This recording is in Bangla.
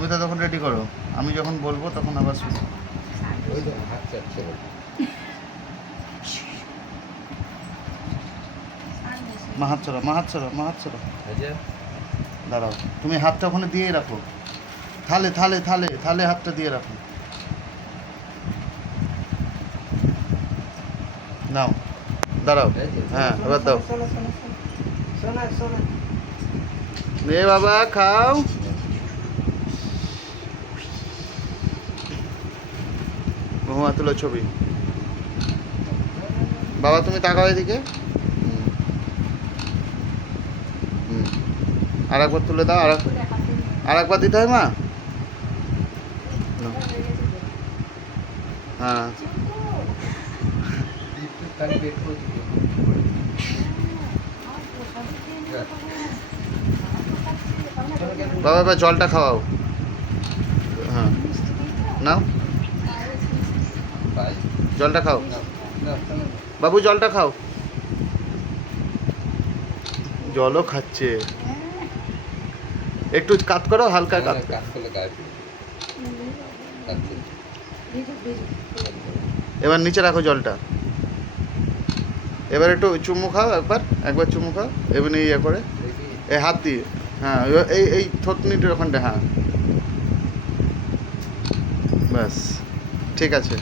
তুমি তো তখন রেডি করো, আমি যখন বলবো তখন আবার শুনো। ওই তো হাত চাচ্ছে বলে। মা হাত ছড়া, মা হাত ছড়া, মা হাত ছড়া। আচ্ছা দাঁড়াও, তুমি হাতটা ওখানে দিয়েই রাখো, থালে থালে থালে থালে হাতটা দিয়ে রাখো। নাও, দাঁড়াও, হ্যাঁ এবার দাও। নে বাবা খাও। বহুমা তুলো ছবি। বাবা তুমি তাকাও এদিকে। আর একবার তুলে দাও, আর একবার দিতে হয় মা। নাও। হ্যাঁ তাহলে বের করে দিবি। বাবা এবার জলটা খাওয়াও। হ্যাঁ নাও, বাই। জলটা খাও। না, না, না। বাবু জলটা খাও। জলও খাচ্ছে। একটু কাত করো, হালকা কাত করো। কাজ করলে গায়ে ফিরে। কাঁদছে। এবার নিচে রাখো জলটা। এবার একটু চুমু খাও, একবার একবার চুমু খাও এমনি ইয়ে করে, দেখি। এই হাত দিয়ে। হ্যাঁ এই থতনিটার ওখানটা, হ্যাঁ ব্যাস ঠিক আছে।